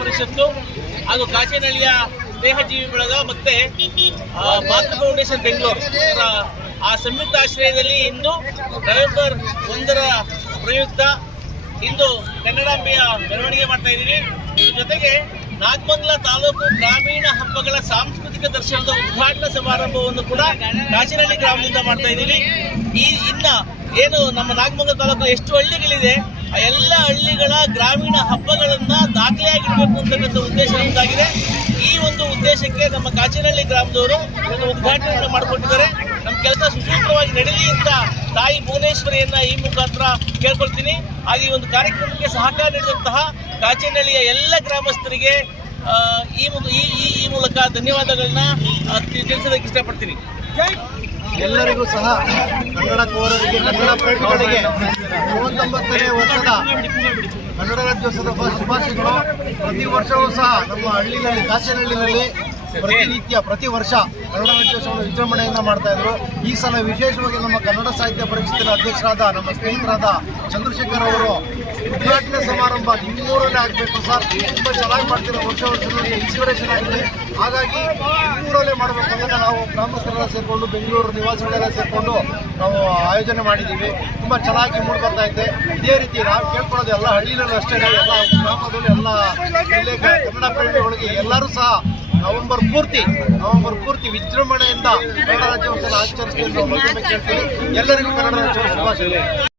ಪರಿಷತ್ತು ಹಾಗೂ ಕಾಚೇನಹಳ್ಳಿಯ ಸ್ನೇಹಜೀವಿ ಬಳಗ ಮತ್ತೆ ಮಾತೃ ಫೌಂಡೇಶನ್ ಬೆಂಗಳೂರು. ಆ ಸಂಯುಕ್ತ ಆಶ್ರಯದಲ್ಲಿ ಇಂದು ನವೆಂಬರ್ ಒಂದರ ಪ್ರಯುಕ್ತ ಇಂದು ಕನ್ನಡಾಂಬೆಯ ಮೆರವಣಿಗೆ ಮಾಡ್ತಾ ಇದ್ದೀವಿ. ಇದ್ರ ಜೊತೆಗೆ ನಾಗಮಂಗಲ ತಾಲೂಕು ಗ್ರಾಮೀಣ ಹಬ್ಬಗಳ ಸಾಂಸ್ಕೃತಿಕ ದರ್ಶನದ ಉದ್ಘಾಟನಾ ಸಮಾರಂಭವನ್ನು ಕೂಡ ಕಾಚಿನಹಳ್ಳಿ ಗ್ರಾಮದಿಂದ ಮಾಡ್ತಾ ಇದ್ದೀವಿ. ಈ ಇನ್ನ ಏನು ನಮ್ಮ ನಾಗಮಂಗಲ ತಾಲೂಕು ಎಷ್ಟು ಹಳ್ಳಿಗಳಿದೆ ಎಲ್ಲ ಹಳ್ಳಿಗಳ ಗ್ರಾಮೀಣ ಹಬ್ಬಗಳನ್ನ ದಾಖಲೆಯಾಗಿಡಬೇಕು ಅಂತಕ್ಕಂಥ ಉದ್ದೇಶ ನಮ್ದಾಗಿದೆ. ಈ ಒಂದು ಉದ್ದೇಶಕ್ಕೆ ನಮ್ಮ ಕಾಚಿನಹಳ್ಳಿ ಗ್ರಾಮದವರು ಒಂದು ಉದ್ಘಾಟನೆಯನ್ನು ಮಾಡಿಕೊಟ್ಟಿದ್ದಾರೆ. ನಮ್ಮ ಕೆಲಸ ಸುಸೂತ್ರವಾಗಿ ನಡೀಲಿ ಅಂತ ತಾಯಿ ಭುವನೇಶ್ವರಿಯನ್ನ ಈ ಮುಖಾಂತರ ಕೇಳ್ಕೊಳ್ತೀನಿ. ಹಾಗೆ ಈ ಒಂದು ಕಾರ್ಯಕ್ರಮಕ್ಕೆ ಸಹಕಾರ ನೀಡಿದಂತಹ ಕಾಚಿನಹಳ್ಳಿಯ ಎಲ್ಲ ಗ್ರಾಮಸ್ಥರಿಗೆ ಈ ಈ ಮೂಲಕ ಧನ್ಯವಾದಗಳನ್ನ ತಿಳಿಸೋದಕ್ಕೆ ಇಷ್ಟಪಡ್ತೀನಿ. ಎಲ್ಲರಿಗೂ ಸಹ ಕನ್ನಡ ಕೋರರಿಗೆ ಕನ್ನಡ ಪ್ರೇಮಿಗಳಿಗೆ ವರ್ಷದ ಕನ್ನಡ ರಾಜ್ಯೋತ್ಸವದ ಶುಭಾಶಯಗಳು. ಪ್ರತಿ ವರ್ಷವೂ ಸಹ ನಮ್ಮ ಹಳ್ಳಿನಲ್ಲಿ ಕಾಸೇನಹಳ್ಳಿನಲ್ಲಿ ಪ್ರತಿನಿತ್ಯ ಪ್ರತಿ ವರ್ಷ ಕನ್ನಡ ರಾಜ್ಯೋತ್ಸವ ವಿಜೃಂಭಣೆಯಿಂದ ಮಾಡ್ತಾ ಇದ್ರು. ಈ ಸಲ ವಿಶೇಷವಾಗಿ ನಮ್ಮ ಕನ್ನಡ ಸಾಹಿತ್ಯ ಪರಿಷತ್ತಿನ ಅಧ್ಯಕ್ಷರಾದ ನಮ್ಮ ಸ್ನೇಹಿತರಾದ ಚಂದ್ರಶೇಖರ್ ಅವರು ಉದ್ಘಾಟನೆ ಸಮಾರಂಭ ನಿಮ್ಮೂರಲ್ಲೇ ಆಗಬೇಕು ಸರ್. ತುಂಬ ಚೆನ್ನಾಗಿ ಮಾಡ್ತಿರೋ. ವರ್ಷ ವರ್ಷ ಇನ್ಸ್ಪಿರೇಷನ್ ಆಗಿದೆ. ಹಾಗಾಗಿ ನಿಮ್ಮೂರಲ್ಲೇ ಮಾಡಬೇಕಂದ್ರೆ ನಾವು ಗ್ರಾಮಸ್ಥರೆಲ್ಲ ಸೇರಿಕೊಂಡು, ಬೆಂಗಳೂರು ನಿವಾಸಿಗಳೆಲ್ಲ ಸೇರಿಕೊಂಡು ನಾವು ಆಯೋಜನೆ ಮಾಡಿದ್ದೀವಿ. ತುಂಬ ಚೆನ್ನಾಗಿ ಮೂಡಿ ಬರ್ತಾ ಇದೆ. ಇದೇ ರೀತಿ ನಾವು ಕೇಳ್ಕೊಳ್ಳೋದು ಎಲ್ಲ ಹಳ್ಳಿಯಲ್ಲೂ ಅಷ್ಟೇ ಎಲ್ಲ ಗ್ರಾಮದಲ್ಲಿ ಎಲ್ಲ ಕನ್ನಡ ಪ್ರೇಮಿಗಳಿಗೆ ಎಲ್ಲರೂ ಸಹ ನವೆಂಬರ್ ಪೂರ್ತಿ ನವೆಂಬರ್ ಪೂರ್ತಿ ವಿಜೃಂಭಣೆಯಿಂದ ಕನ್ನಡ ರಾಜ್ಯೋತ್ಸವ ಆಚರಿಸಿ ಎಲ್ಲರಿಗೂ ಕನ್ನಡ ರಾಜ್ಯೋತ್ಸವ ಶುಭಾಶಯಗಳು